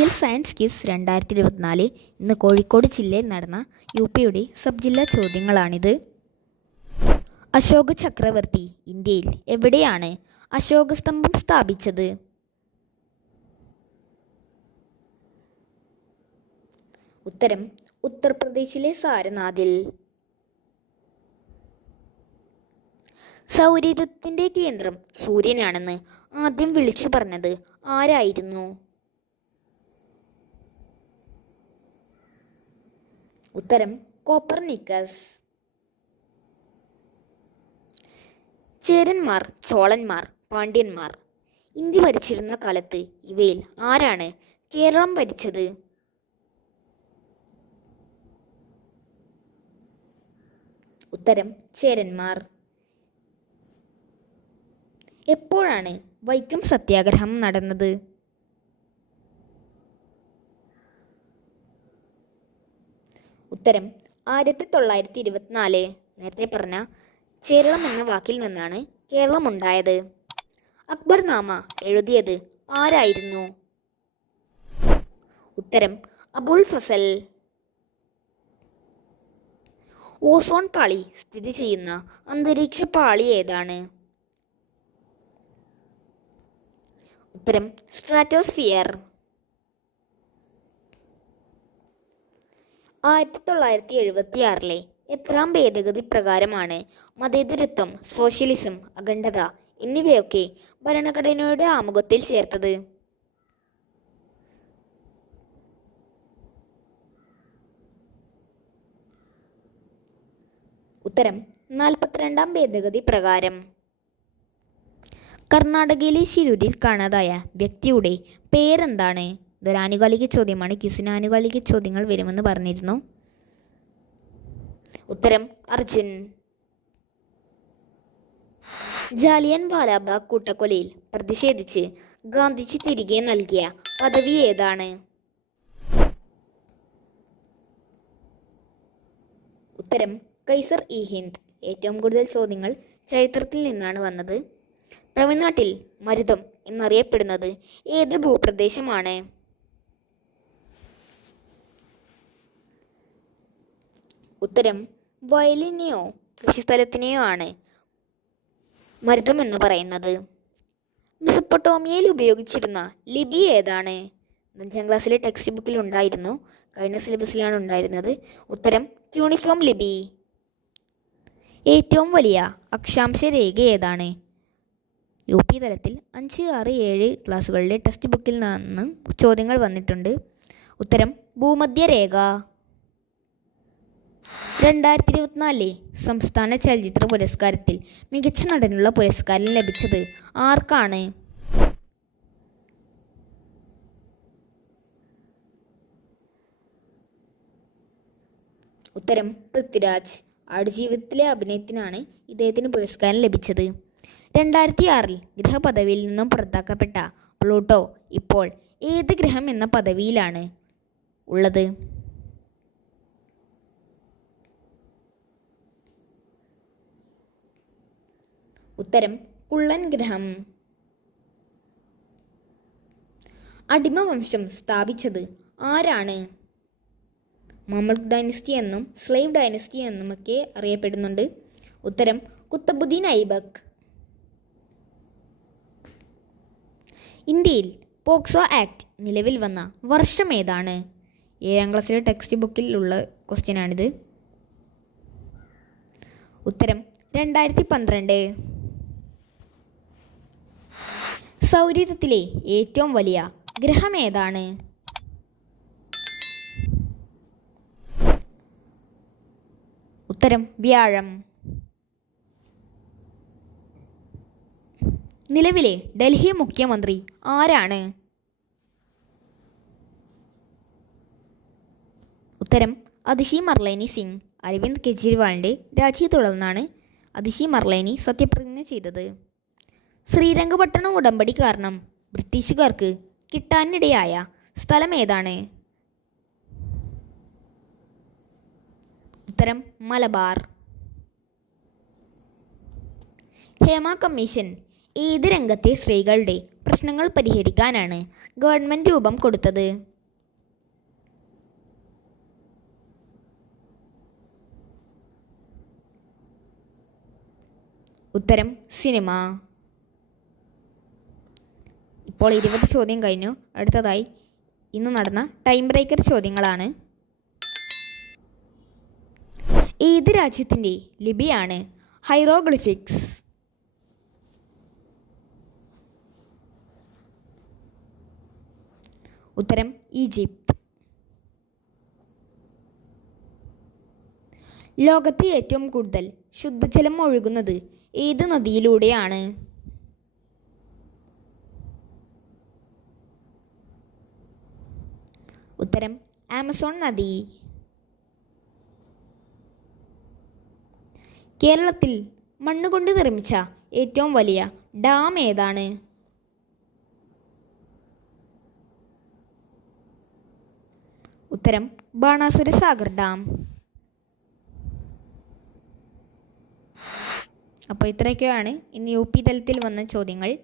Special science quiz രണ്ടായിരത്തി ഇരുപത്തിനാല് ഇന്ന് കോഴിക്കോട് ജില്ലയിൽ നടന്ന യു പിയുടെ സബ് ജില്ലാ ചോദ്യങ്ങളാണിത്. അശോക ചക്രവർത്തി ഇന്ത്യയിൽ എവിടെയാണ് അശോക സ്തംഭം സ്ഥാപിച്ചത്? ഉത്തരം ഉത്തർപ്രദേശിലെ സാരനാഥിൽ. സൗരയൂഥത്തിന്റെ കേന്ദ്രം സൂര്യനാണെന്ന് ആദ്യം വിളിച്ചു പറഞ്ഞത് ആരായിരുന്നു? ഉത്തരം കോപ്പർനിക്കസ്. ചേരന്മാർ ചോളന്മാർ പാണ്ഡ്യന്മാർ. ഇന്ത്യ ഭരിച്ചിരുന്ന കാലത്ത് ഇവയിൽ ആരാണ് കേരളം ഭരിച്ചത്? ഉത്തരം ചേരന്മാർ. എപ്പോഴാണ് വൈക്കം സത്യാഗ്രഹം നടന്നത്? ഉത്തരം ആയിരത്തി തൊള്ളായിരത്തി ഇരുപത്തിനാല് നേരത്തെ പറഞ്ഞ ചേരളം എന്ന വാക്കിൽ നിന്നാണ് കേരളം ഉണ്ടായത് അക്ബർ നാമ എഴുതിയത് ആരായിരുന്നു? ഉത്തരം അബുൾ ഫസൽ. ഓസോൺ പാളി സ്ഥിതി ചെയ്യുന്ന അന്തരീക്ഷ പാളി ഏതാണ്? ഉത്തരം സ്ട്രാറ്റോസ്ഫിയർ. ആയിരത്തി തൊള്ളായിരത്തി എഴുപത്തി ആറിലെ എത്രാം ഭേദഗതി പ്രകാരമാണ് മതേതരത്വം സോഷ്യലിസം അഖണ്ഡത എന്നിവയൊക്കെ ഭരണഘടനയുടെ ആമുഖത്തിൽ ചേർത്തത്. ഉത്തരം നാൽപ്പത്തിരണ്ടാം ഭേദഗതി പ്രകാരം. കർണാടകയിലെ ശിരൂരിൽ കാണാതായ വ്യക്തിയുടെ പേരെന്താണ്? ഇതൊരു ആനുകാലിക ചോദ്യമാണ്. ക്യുസിന് ആനുകാലിക ചോദ്യങ്ങൾ വരുമെന്ന് പറഞ്ഞിരുന്നു. ഉത്തരം അർജുൻ. ജാലിയൻ വാലാബാഗ് കൂട്ടക്കൊലയിൽ പ്രതിഷേധിച്ച് ഗാന്ധിജി തിരികെ നൽകിയ പദവി ഏതാണ്? ഉത്തരം കൈസർ ഇ ഹിന്ദ്. ഏറ്റവും കൂടുതൽ ചോദ്യങ്ങൾ ചരിത്രത്തിൽ നിന്നാണ് വന്നത്. തമിഴ്നാട്ടിൽ മരുതം എന്നറിയപ്പെടുന്നത് ഏത് ഭൂപ്രദേശമാണ്? ഉത്തരം വയലിനെയോ കൃഷിസ്ഥലത്തിനെയോ ആണ്. മരുതം എന്ന് പറയുന്നത്. മെസപ്പൊട്ടോമിയയിൽ ഉപയോഗിച്ചിരുന്ന ലിപി ഏതാണ്? അഞ്ചാം ക്ലാസ്സിലെ ടെക്സ്റ്റ് ബുക്കിൽ ഉണ്ടായിരുന്നു. കഴിഞ്ഞ സിലബസിലാണ് ഉണ്ടായിരുന്നത്. ഉത്തരം യൂണിഫോം ലിപി. ഏറ്റവും വലിയ അക്ഷാംശ രേഖ ഏതാണ്? യു പി തലത്തിൽ അഞ്ച് ആറ് ഏഴ് ക്ലാസ്സുകളിലെ ടെക്സ്റ്റ് ബുക്കിൽ നിന്ന് ചോദ്യങ്ങൾ വന്നിട്ടുണ്ട്. ഉത്തരം ഭൂമധ്യരേഖ. രണ്ടായിരത്തി ഇരുപത്തിനാലിലെ സംസ്ഥാന ചലച്ചിത്ര പുരസ്കാരത്തിൽ മികച്ച നടനുള്ള പുരസ്കാരം ലഭിച്ചത് ആർക്കാണ്? ഉത്തരം പൃഥ്വിരാജ്. ആടുജീവിതത്തിലെ അഭിനയത്തിനാണ് ഇദ്ദേഹത്തിന് പുരസ്കാരം ലഭിച്ചത്. രണ്ടായിരത്തി ആറിൽ ഗ്രഹപദവിയിൽ നിന്നും പുറത്താക്കപ്പെട്ട പ്ലൂട്ടോ ഇപ്പോൾ ഏത് ഗ്രഹം എന്ന പദവിയിലാണ് ഉള്ളത്? ഉത്തരം കുള്ളൻ ഗ്രഹം. അടിമവംശം സ്ഥാപിച്ചത് ആരാണ്? മമൽക് ഡൈനസ്റ്റി എന്നും സ്ലേവ് ഡൈനസ്റ്റി എന്നുമൊക്കെ അറിയപ്പെടുന്നുണ്ട്. ഉത്തരം കുത്തബുദ്ദീൻ ഐബക് ഇന്ത്യയിൽ പോക്സോ ആക്ട് നിലവിൽ വന്ന വർഷം ഏതാണ്? ഏഴാം ക്ലാസ്സിലെ ടെക്സ്റ്റ് ബുക്കിൽ ഉള്ള ക്വസ്റ്റ്യനാണിത്. ഉത്തരം രണ്ടായിരത്തി പന്ത്രണ്ട്. സൗരയൂഥത്തിലെ ഏറ്റവും വലിയ ഗ്രഹം ഏതാണ്? ഉത്തരം വ്യാഴം. നിലവിലെ ഡൽഹി മുഖ്യമന്ത്രി ആരാണ്? ഉത്തരം അതിഷി മർലൈനി സിംഗ്. അരവിന്ദ് കെജ്രിവാളിന്റെ രാജിയെ തുടർന്നാണ് അതിഷി മർലൈനി സത്യപ്രതിജ്ഞ ചെയ്തത്. ശ്രീരംഗപട്ടണം ഉടമ്പടി കാരണം ബ്രിട്ടീഷുകാർക്ക് കിട്ടാനിടയായ സ്ഥലമേതാണ്? ഉത്തരം മലബാർ. ഹേമ കമ്മീഷൻ ഏത് രംഗത്തെ സ്ത്രീകളുടെ പ്രശ്നങ്ങൾ പരിഹരിക്കാനാണ് ഗവൺമെന്റ് രൂപം കൊടുത്തത്? ഉത്തരം സിനിമ. ഇപ്പോൾ ഇരുപത് ചോദ്യം കഴിഞ്ഞു. അടുത്തതായി ഇന്ന് നടന്ന ടൈം ബ്രേക്കർ ചോദ്യങ്ങളാണ്. ഏത് രാജ്യത്തിന്റെ ലിപിയാണ് ഹൈറോഗ്ലിഫിക്സ്? ഉത്തരം ഈജിപ്ത്. ലോകത്തെ ഏറ്റവും കൂടുതൽ ശുദ്ധജലം ഒഴുകുന്നത് ഏത് നദിയിലൂടെയാണ്? ഉത്തരം ആമസോൺ നദി. കേരളത്തിൽ മണ്ണുകൊണ്ട് നിർമ്മിച്ച ഏറ്റവും വലിയ ഡാം ഏതാണ്? ഉത്തരം ബാണാസുര സാഗർ ഡാം. അപ്പോൾ ഇത്രയൊക്കെയാണ്. ഇന്ന് യു പി തലത്തിൽ വന്ന ചോദ്യങ്ങൾ.